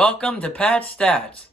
Welcome to Pat Stats.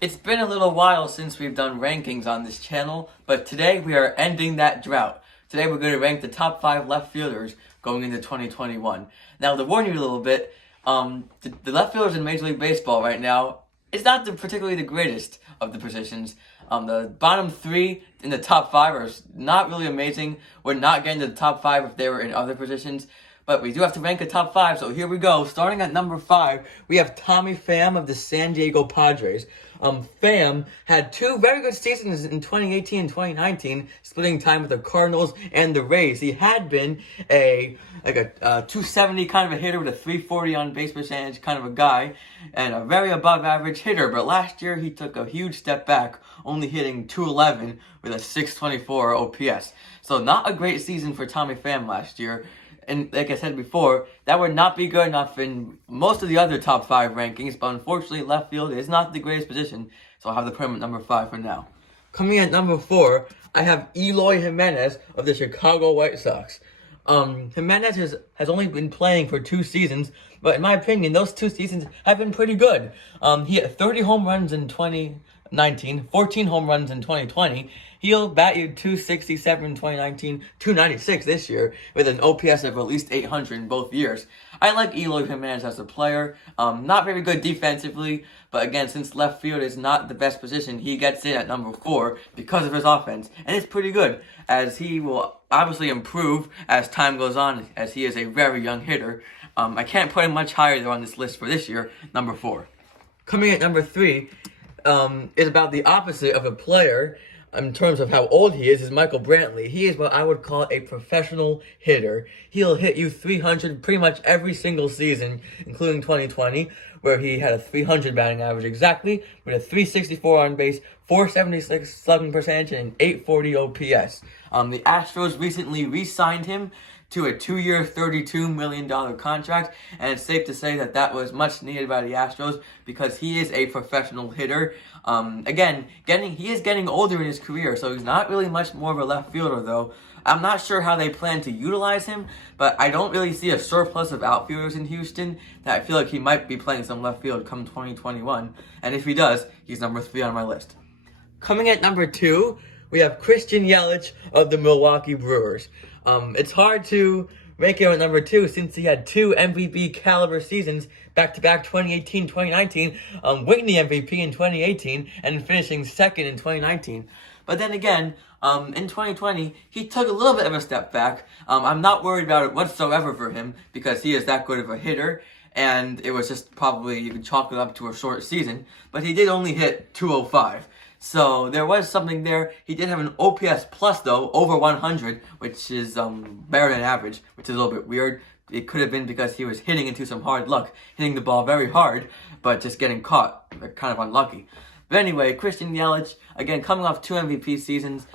It's been a little while since we've done rankings on this channel, but today we are ending that drought. Today we're going to rank the top 5 left fielders going into 2021. Now, to warn you a little bit, the left fielders in Major League Baseball right now is not particularly the greatest of the positions. The bottom 3 in the top 5 are not really amazing. We're not getting to the top 5 if they were in other positions. But we do have to rank the top 5, so here we go. Starting at number 5, we have Tommy Pham of the San Diego Padres. Pham had 2 very good seasons in 2018 and 2019, splitting time with the Cardinals and the Rays. He had been a 270 kind of a hitter with a 340 on base percentage kind of a guy, and a very above average hitter. But last year he took a huge step back, only hitting 211 with a 624 OPS. So not a great season for Tommy Pham last year. And like I said before, that would not be good enough in most of the other top 5 rankings, but unfortunately left field is not the greatest position, so I'll have to put him at number 5 for now. Coming at number 4, I have Eloy Jimenez of the Chicago White Sox. Jimenez has only been playing for 2 seasons, but in my opinion, those 2 seasons have been pretty good. He hit 30 home runs in 2019, 14 home runs in 2020. He'll bat you 267 in 2019, 296 this year, with an OPS of at least 800 in both years. I like Eloy Jimenez as a player. Not very good defensively, but again, since left field is not the best position, he gets in at number 4 because of his offense. And it's pretty good, as he will obviously improve as time goes on, as he is a very young hitter. I can't put him much higher though on this list for this year, number 4. Coming at number 3 is about the opposite of a player. In terms of how old he is Michael Brantley. He is what I would call a professional hitter. He'll hit you 300 pretty much every single season, including 2020, where he had a 300 batting average exactly, with a 364 on base, 476 slugging percentage, and an 840 OPS. The Astros recently re-signed him to a 2-year, $32 million contract, and it's safe to say that was much needed by the Astros because he is a professional hitter. He is getting older in his career, so he's not really much more of a left fielder, though. I'm not sure how they plan to utilize him, but I don't really see a surplus of outfielders in Houston that I feel like he might be playing some left field come 2021, and if he does, he's number 3 on my list. Coming at number 2, we have Christian Yelich of the Milwaukee Brewers. It's hard to rank him at number 2 since he had 2 MVP caliber seasons back-to-back 2018-2019, winning the MVP in 2018 and finishing 2nd in 2019. But then again, in 2020, he took a little bit of a step back. I'm not worried about it whatsoever for him because he is that good of a hitter, and it was just probably, you could chalk it up to a short season, but he did only hit 205. So there was something there. He did have an OPS plus, though, over 100, which is better than average, which is a little bit weird. It could have been because he was hitting into some hard luck, hitting the ball very hard, but just getting caught. Kind of unlucky. But anyway, Christian Yelich, again, coming off 2 MVP seasons,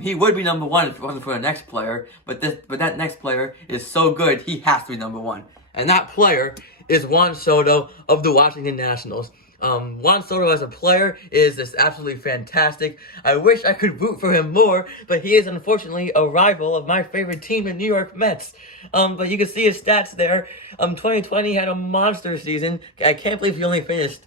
he would be number 1 if it wasn't for the next player, but that next player is so good, he has to be number 1. And that player is Juan Soto of the Washington Nationals. Juan Soto as a player is just absolutely fantastic. I wish I could root for him more, but he is unfortunately a rival of my favorite team, the New York Mets. But you can see his stats there. 2020 had a monster season. I can't believe he only finished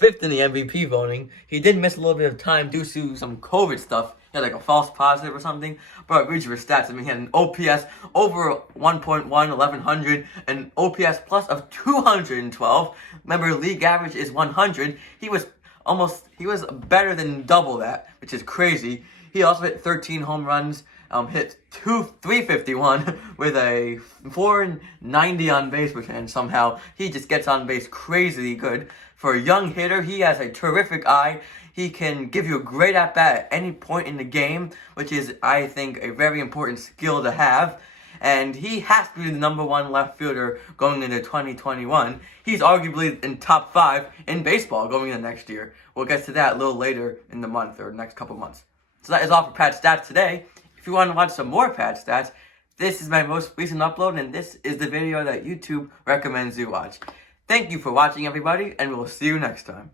5th in the MVP voting. He did miss a little bit of time due to some COVID stuff. He had like a false positive or something. But I'll read you his stats. He had an OPS over 1.1, 1100, an OPS plus of 212. Remember, league average is 100. He was better than double that, which is crazy. He also hit 13 home runs, hit 351 with a 490 on base percentage somehow. He just gets on base crazy good. For a young hitter, he has a terrific eye. He can give you a great at-bat at any point in the game, which is, I think, a very important skill to have. And he has to be the number 1 left fielder going into 2021. He's arguably in top 5 in baseball going into next year. We'll get to that a little later in the month or next couple months. So that is all for Pat Stats today. If you want to watch some more Pat Stats, this is my most recent upload, and this is the video that YouTube recommends you watch. Thank you for watching, everybody, and we'll see you next time.